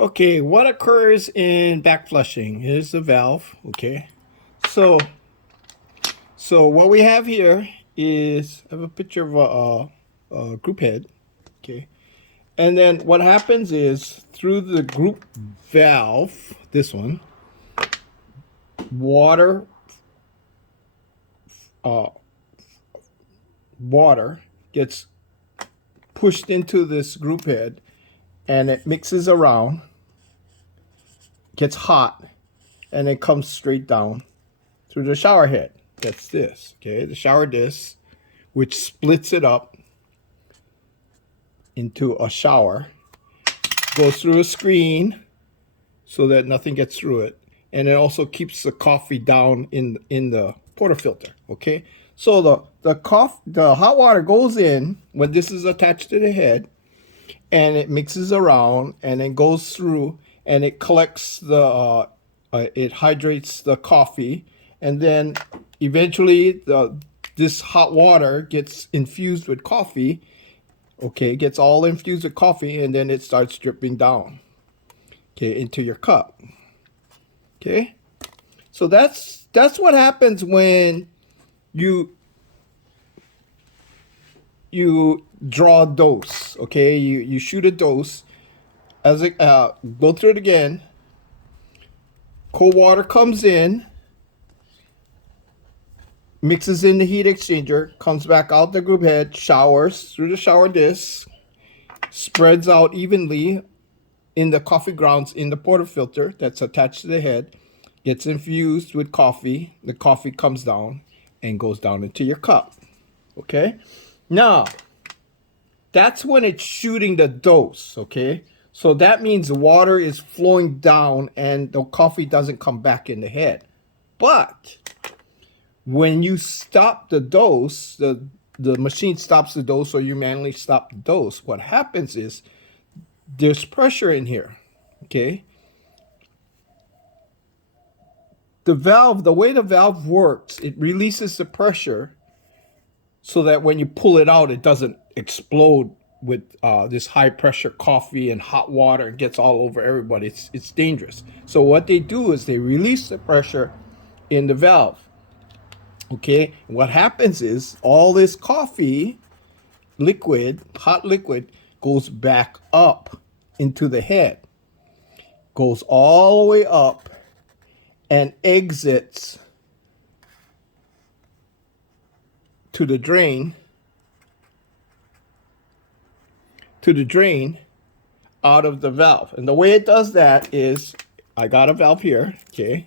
Okay, what occurs in backflushing? Here's the valve. Okay, so what we have here is I have a picture of a group head. Okay, and then what happens is through the group valve, this one, water, uh, water gets pushed into this group head, and it mixes around, gets hot, and it comes straight down through the shower head. That's this, okay? The shower disc, which splits it up into a shower, goes through a screen so that nothing gets through it, and it also keeps the coffee down in the portafilter, okay? So the hot water goes in when this is attached to the head, and it mixes around, and then goes through, and it collects it hydrates the coffee, and then eventually this hot water gets infused with coffee. Okay, it gets all infused with coffee, and then it starts dripping down, okay, into your cup. Okay, so that's what happens when you draw a dose. Okay, you shoot a dose. As it go through it again. Cold water comes in, mixes in the heat exchanger, comes back out the group head, showers through the shower disc, spreads out evenly in the coffee grounds in the portafilter that's attached to the head, gets infused with coffee. The coffee comes down and goes down into your cup. Okay? Now, that's when it's shooting the dose, okay? So that means the water is flowing down and the coffee doesn't come back in the head. But when you stop the dose, the machine stops the dose, or you manually stop the dose, what happens is there's pressure in here, okay? The valve, the way the valve works, it releases the pressure so that when you pull it out, it doesn't explode with this high pressure coffee and hot water and gets all over everybody. It's dangerous. So what they do is they release the pressure in the valve. Okay, what happens is all this coffee liquid, hot liquid, goes back up into the head, goes all the way up, and exits to the drain out of the valve. And the way it does that is, I got a valve here, okay?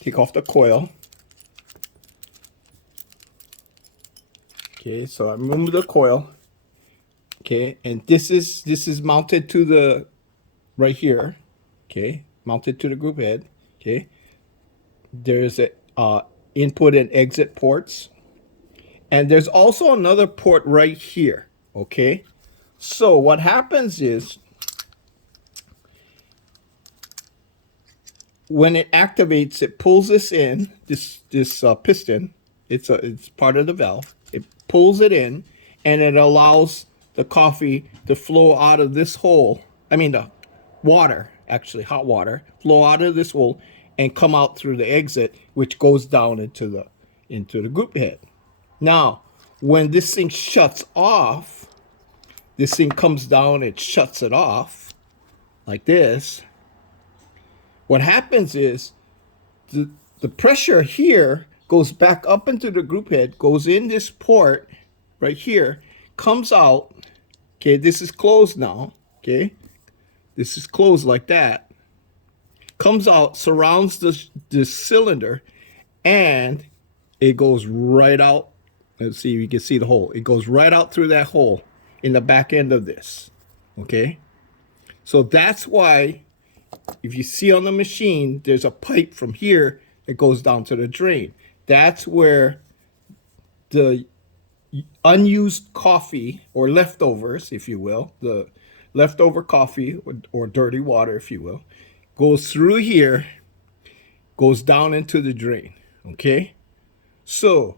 Take off the coil. Okay, so I remove the coil. Okay, and this is mounted to the right here. Okay, mounted to the group head. Okay, there's a input and exit ports, and there's also another port right here. Okay, so what happens is when it activates, it pulls this in, this piston. It's part of the valve. It pulls it in, and it allows the coffee to flow out of this hole. I mean, the water, actually, hot water, flow out of this hole and come out through the exit, which goes down into the group head. Now, when this thing shuts off, this thing comes down, it shuts it off like this. What happens is the pressure here goes back up into the group head, goes in this port right here, comes out. Okay, this is closed now. Okay, this is closed like that. Comes out, surrounds this cylinder, and it goes right out. Let's see if you can see the hole. It goes right out through that hole in the back end of this. Okay, so that's why if you see on the machine, there's a pipe from here that goes down to the drain. That's where the unused coffee, or leftovers, if you will, the leftover coffee or dirty water, if you will, goes through here, goes down into the drain. Okay, so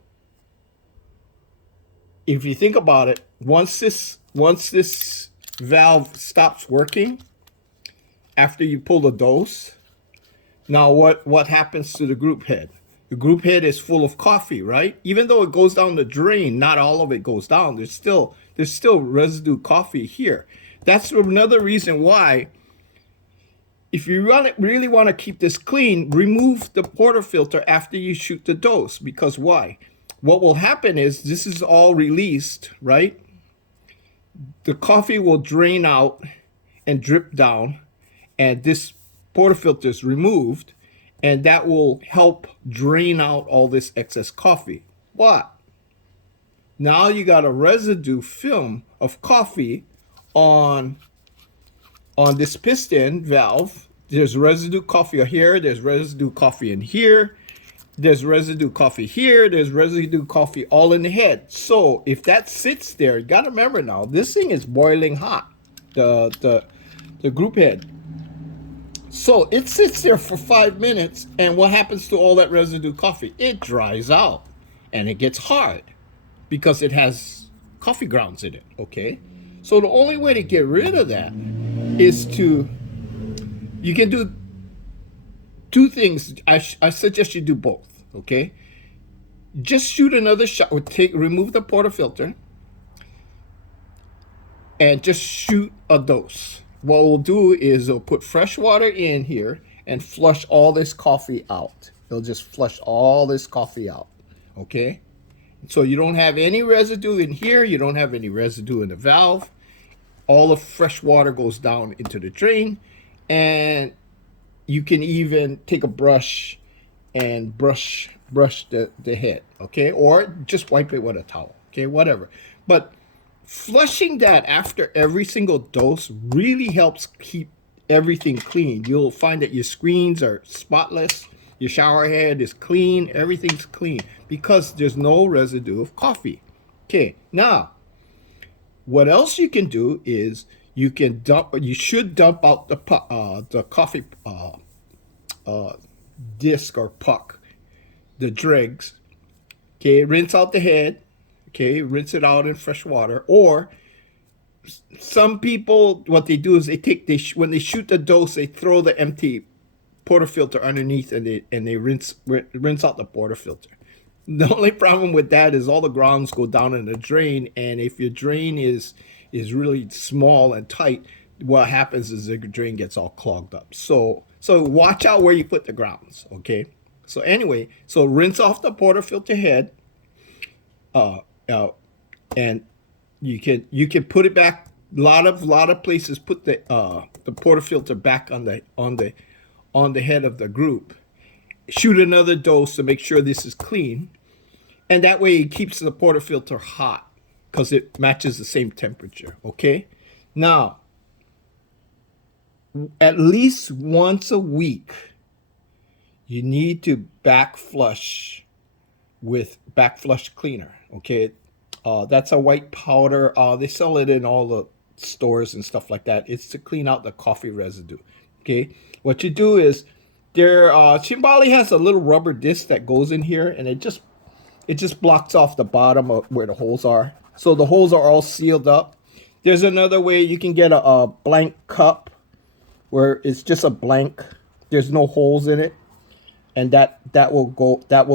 if you think about it, once this valve stops working, after you pull the dose. Now what happens to the group head? The group head is full of coffee, right? Even though it goes down the drain, not all of it goes down. There's still residue coffee here. That's another reason why, if you really want to keep this clean, remove the portafilter after you shoot the dose. Because why? What will happen is this is all released, right? The coffee will drain out and drip down, and this portafilter is removed, and that will help drain out all this excess coffee. But now you got a residue film of coffee on this piston valve. There's residue coffee here, there's residue coffee in here, there's residue coffee here, there's residue coffee all in the head. So if that sits there, you gotta remember now, this thing is boiling hot, the group head. So it sits there for 5 minutes, and what happens to all that residue coffee? It dries out and it gets hard because it has coffee grounds in it, okay? So the only way to get rid of that is you can do two things. I suggest you do both, okay? Just shoot another shot, or remove the portafilter and just shoot a dose. What we'll do is we'll put fresh water in here and flush all this coffee out. It'll just flush all this coffee out, okay? So you don't have any residue in here. You don't have any residue in the valve. All the fresh water goes down into the drain, and you can even take a brush and brush the head, okay? Or just wipe it with a towel, okay? Whatever. But flushing that after every single dose really helps keep everything clean. You'll find that your screens are spotless, your shower head is clean, everything's clean because there's no residue of coffee. Okay, now what else you can do is you should dump out the coffee disc or puck, the dregs. Okay, rinse out the head. Okay, rinse it out in fresh water. Or some people, what they do is when they shoot the dose, they throw the empty portafilter underneath, and they rinse out the portafilter. The only problem with that is all the grounds go down in the drain, and if your drain is really small and tight, what happens is the drain gets all clogged up. So watch out where you put the grounds. Okay. So anyway, so rinse off the portafilter head. And you can put it back. A lot of places put the portafilter back on the head of the group. Shoot another dose to make sure this is clean, and that way it keeps the portafilter hot because it matches the same temperature. Okay, now at least once a week you need to backflush with Backflush cleaner. Okay, that's a white powder. They sell it in all the stores and stuff like that. It's to clean out the coffee residue. Okay, what you do is Cimbali has a little rubber disc that goes in here, and it just blocks off the bottom of where the holes are, so the holes are all sealed up. There's another way. You can get a blank cup where it's just a blank. There's no holes in it, and that will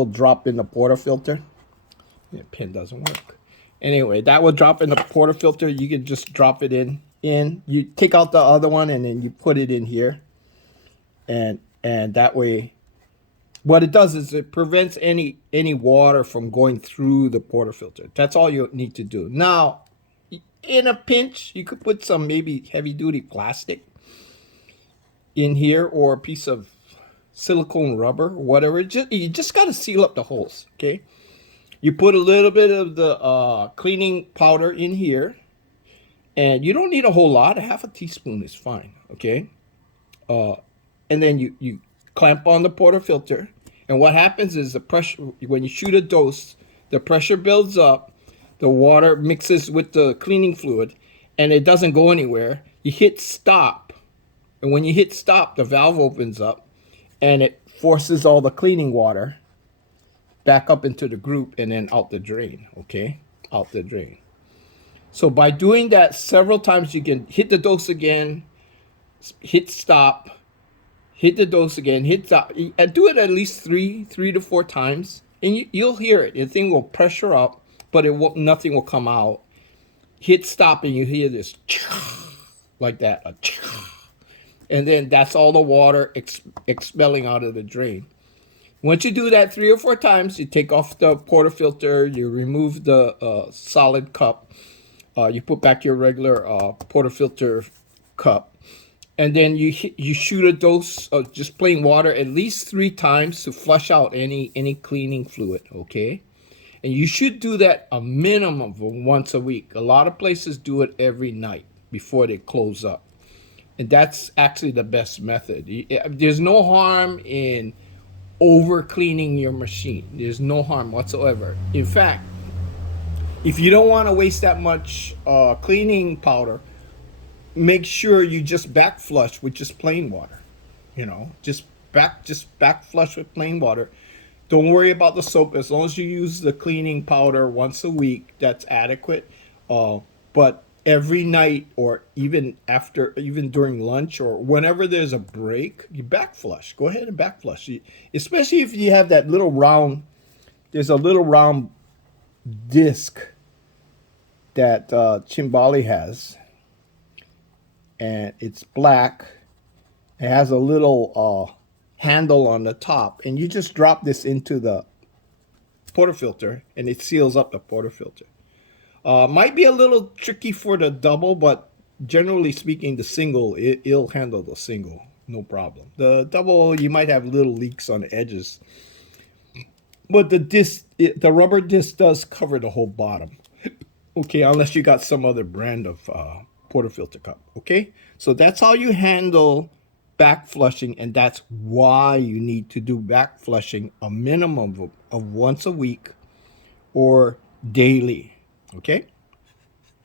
drop in the portafilter. The pin doesn't work. Anyway, that will drop in the portafilter. You can just drop it in. You take out the other one, and then you put it in here, and that way, what it does is it prevents any water from going through the portafilter. That's all you need to do. Now, in a pinch, you could put some maybe heavy-duty plastic in here, or a piece of silicone rubber, whatever. You just got to seal up the holes, okay? You put a little bit of the cleaning powder in here, and you don't need a whole lot. A half a teaspoon is fine, okay? And then you clamp on the portafilter, and what happens is the pressure, when you shoot a dose, the pressure builds up, the water mixes with the cleaning fluid, and it doesn't go anywhere. You hit stop, and when you hit stop, the valve opens up, and it forces all the cleaning water back up into the group and then out the drain, okay? Out the drain. So by doing that several times, you can hit the dose again, hit stop, hit the dose again, hit stop, and do it at least three to four times, and you'll hear it. The thing will pressure up, but it won't. Nothing will come out. Hit stop, and you hear this like that, and then that's all the water expelling out of the drain. Once you do that 3 or 4 times, you take off the portafilter, you remove the solid cup, you put back your regular portafilter cup, and then you shoot a dose of just plain water at least 3 times to flush out any cleaning fluid, okay? And you should do that a minimum of once a week. A lot of places do it every night before they close up. And that's actually the best method. There's no harm in over cleaning your machine. There's no harm whatsoever. In fact, if you don't want to waste that much cleaning powder, make sure you just backflush with just plain water. You know, just backflush with plain water. Don't worry about the soap. As long as you use the cleaning powder once a week, that's adequate. But every night, or even during lunch, or whenever there's a break, you backflush. Go ahead and backflush. Especially if you have that little round, there's a little round disc that Cimbali has, and it's black. It has a little handle on the top, and you just drop this into the portafilter, and it seals up the portafilter. Might be a little tricky for the double, but generally speaking, the single, it'll handle the single, no problem. The double, you might have little leaks on the edges, but the rubber disc does cover the whole bottom. Okay, unless you got some other brand of portafilter cup. Okay, so that's how you handle back flushing, and that's why you need to do back flushing a minimum of once a week or daily. Okay.